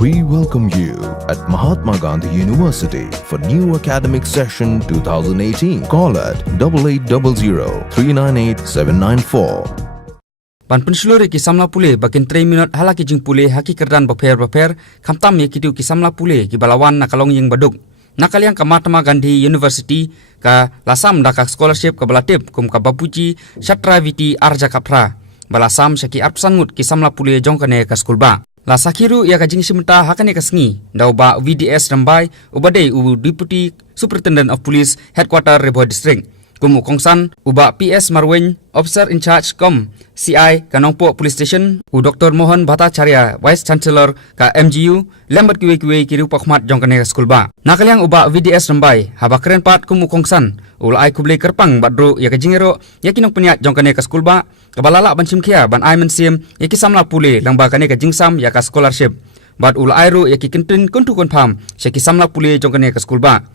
We welcome you at Mahatma Gandhi University for new academic session 2018. Call at 8800-398-794. Pan pensuluri kisamla pule bakin 3 minut halaki jing pule haki kerdan baper kamtam ye kitu kisamla pule ki balawan nakalong yang baduk nakaliang ka Mahatma Gandhi University ka lasam daka scholarship ka balatip kum ka Bapuji Chatravitti arja kapra balasam syaki arpsangut kisamla pule jongkane ka skulba la sakiru ya ka jing simta hakane ka sngi dauba VDS Rambai ubade u Deputy Superintendent of Police Headquarter Rebo District Kumu Kongsan, Uba PS Marwen, Officer in Charge Kom, CI Kanongpo Police Station, U Dr. Mohan Bhattacharya, Vice Chancellor ka MGU, lembat kiwe kiru pakmat jongkane school ba. Nakaliang Uba VDS Rambai, haba keren pat Kumu Kongsan, ulai kublai kerpang badru ya kajingero, ya kinong peniat jongkane school ba, kabalala ban simkia ban ai mensim, ya kisamla pule langba kane ka jingsam ya ka scholarship. Bad ulai ru ya kikentin kuntu konpam, ya kisamla pule jongkane school ba.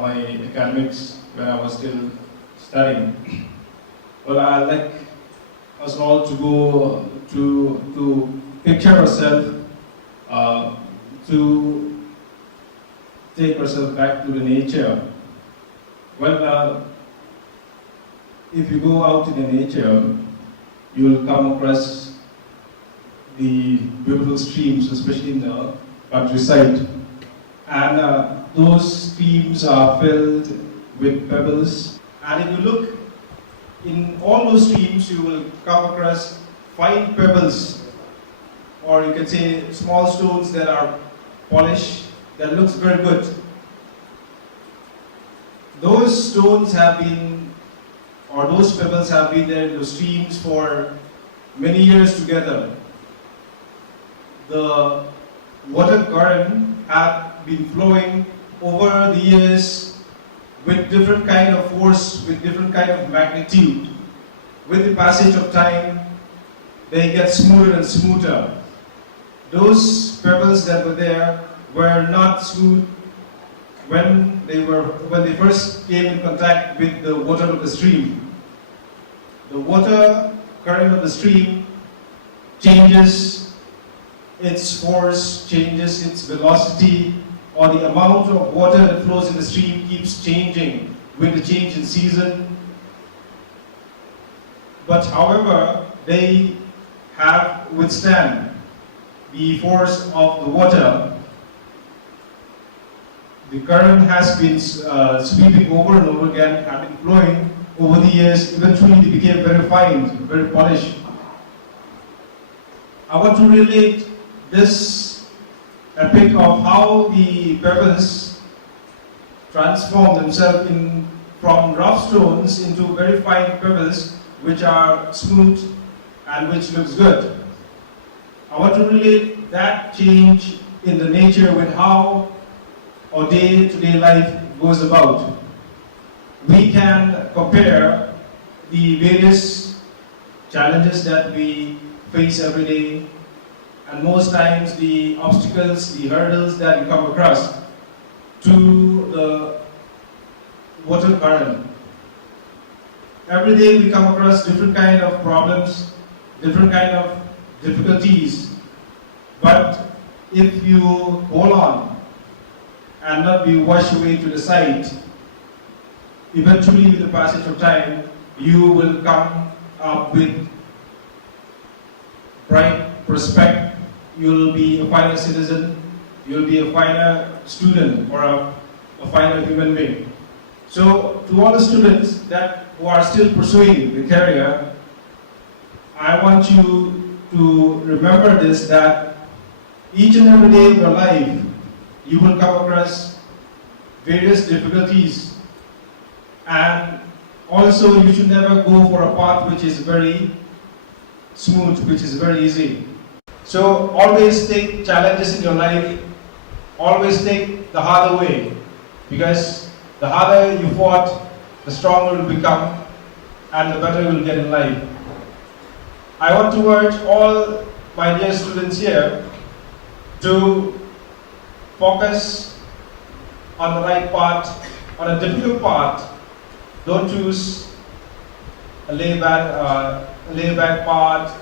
My academics when I was still studying. Well, I like us all to go to picture ourselves, to take ourselves back to the nature. Well, if you go out in the nature, you will come across the beautiful streams, especially in the countryside, and those streams are filled with pebbles, and if you look in all those streams, you will come across fine pebbles, or you can say small stones that are polished, that looks very good. Those stones have been, or those pebbles have been there in the streams for many years together. The water current had been flowing over the years with different kind of force, with different kind of magnitude. With the passage of time, they get smoother and smoother. Those pebbles that were there were not smooth when they first came in contact with the water of the stream. The water current of the stream changes its force, changes its velocity, or the amount of water that flows in the stream keeps changing with the change in season. But however, they have withstand the force of the water. The current has been sweeping over and over again, have been flowing over the years. Eventually they became very fine, very polished. I want to relate this epic of how the pebbles transform themselves from rough stones into very fine pebbles which are smooth and which looks good. I want to relate that change in the nature with how our day-to-day life goes about. We can compare the various challenges that we face every day, and most times the obstacles, the hurdles that we come across to the water current. Every day we come across different kind of problems, different kind of difficulties. But if you hold on and not be washed away to the side, eventually with the passage of time, you will come up with bright prospect. You'll be a finer citizen, you'll be a finer student, or a finer human being. So to all the students who are still pursuing the career, I want you to remember this, that each and every day of your life, you will come across various difficulties, and also you should never go for a path which is very smooth, which is very easy. So always take challenges in your life, always take the harder way, because the harder you fought, the stronger you will become, and the better you will get in life. I want to urge all my dear students here to focus on the right path, on a difficult path. Don't choose a layback path.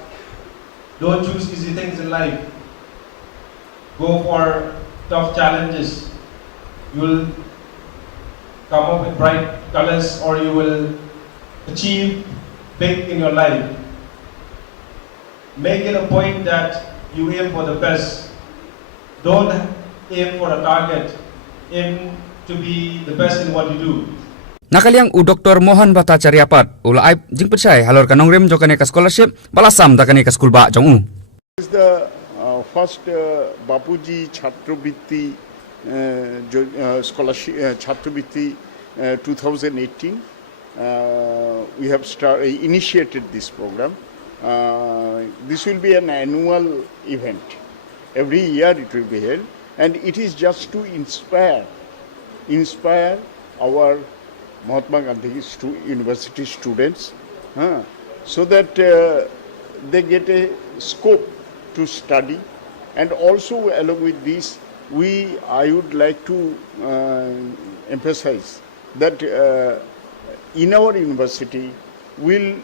Don't choose easy things in life. go for tough challenges. You will come up with bright colors, or you will achieve big in your life. Make it a point that you aim for the best. Don't aim for a target. Aim to be the best in what you do. Nakaliang u Dr. Mohan Bhattacharyapat ula aib jing percaya halor kanong rem jokane ka scholarship balasam dakane ka school ba jong u. This is the first Bapuji Chatravitti scholarship Chatravitti 2018. We have initiated this program. This will be an annual event. Every year it will be held, and it is just to inspire our Mahatma Gandhi University students, so that they get a scope to study. And also along with this, I would like to emphasize that in our university we'll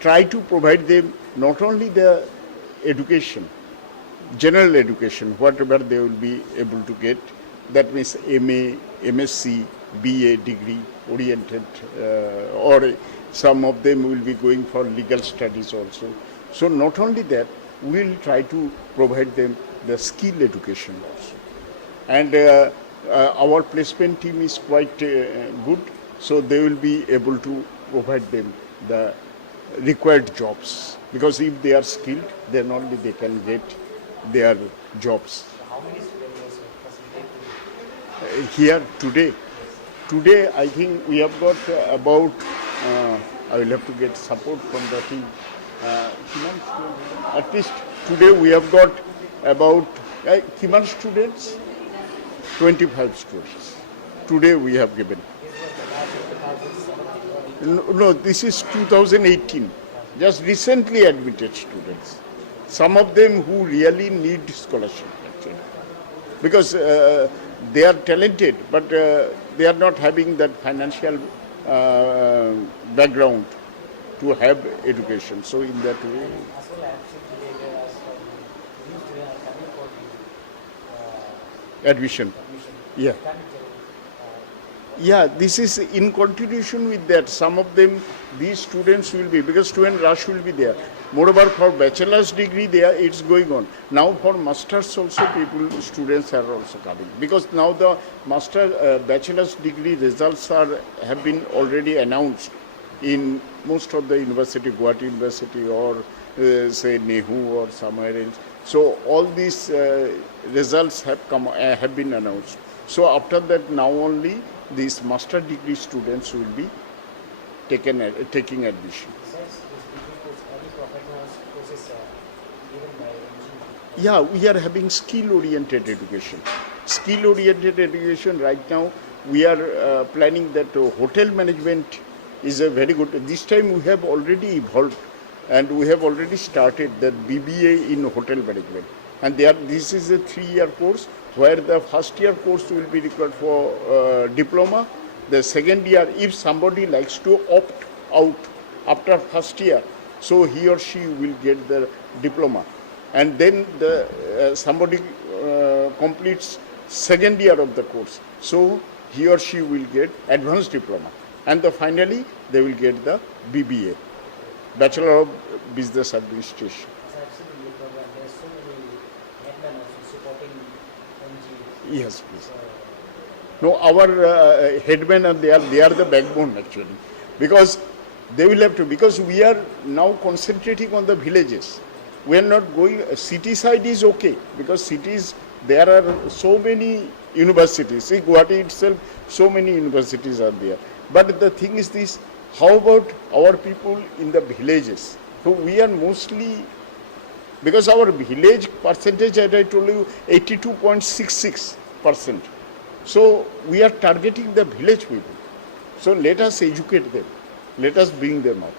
try to provide them not only the education, general education, whatever they will be able to get, that means MA, MSc, BA degree oriented, or some of them will be going for legal studies also. So not only that, we'll try to provide them the skill education also. And our placement team is quite good, so they will be able to provide them the required jobs, because if they are skilled, then only they can get their jobs. How many students facilitate Here today I think we have got about, I will have to get support from the team. At least today we have got about Kiman students, 25 students. Today we have given. No, this is 2018. Just recently admitted students. Some of them who really need scholarship actually, because they are talented, but they are not having that financial background to have education. So in that way. as well as new students are coming for the Admission. admission? Yeah. Can you tell, Yeah, this is in continuation with that. Some of them, these students will be, because student rush will be there. Moreover, for bachelor's degree, there it's going on. Now for masters also, students are also coming, because now the bachelor's degree results have been already announced in most of the university, Guwahati University or say Nehu or somewhere else. So all these results have been announced. So after that, now only these master degree students will be taking admission. besides this degree course, any professional courses given by MGU? Yeah, we are having skill-oriented education. Skill-oriented education right now, we are planning that hotel management is a very good. This time we have already evolved, and we have already started that BBA in hotel management. And this is a 3-year course, where the first year course will be required for diploma. The second year, if somebody likes to opt out after first year, so he or she will get the diploma. And then somebody completes second year of the course, so he or she will get advanced diploma. And finally, they will get the BBA, Bachelor of Business Administration. As I've seen in the program, there are so many headmen also supporting MGU. Yes, please. No, our headmen are they are the backbone actually, because they will have to, because we are now concentrating on the villages. We are not going, city side is okay, because cities, there are so many universities. See, Guwahati itself, so many universities are there. But the thing is this, how about our people in the villages? So we are mostly, because our village percentage, as I told you, 82.66%. So we are targeting the village people. So let us educate them. Let us bring them up.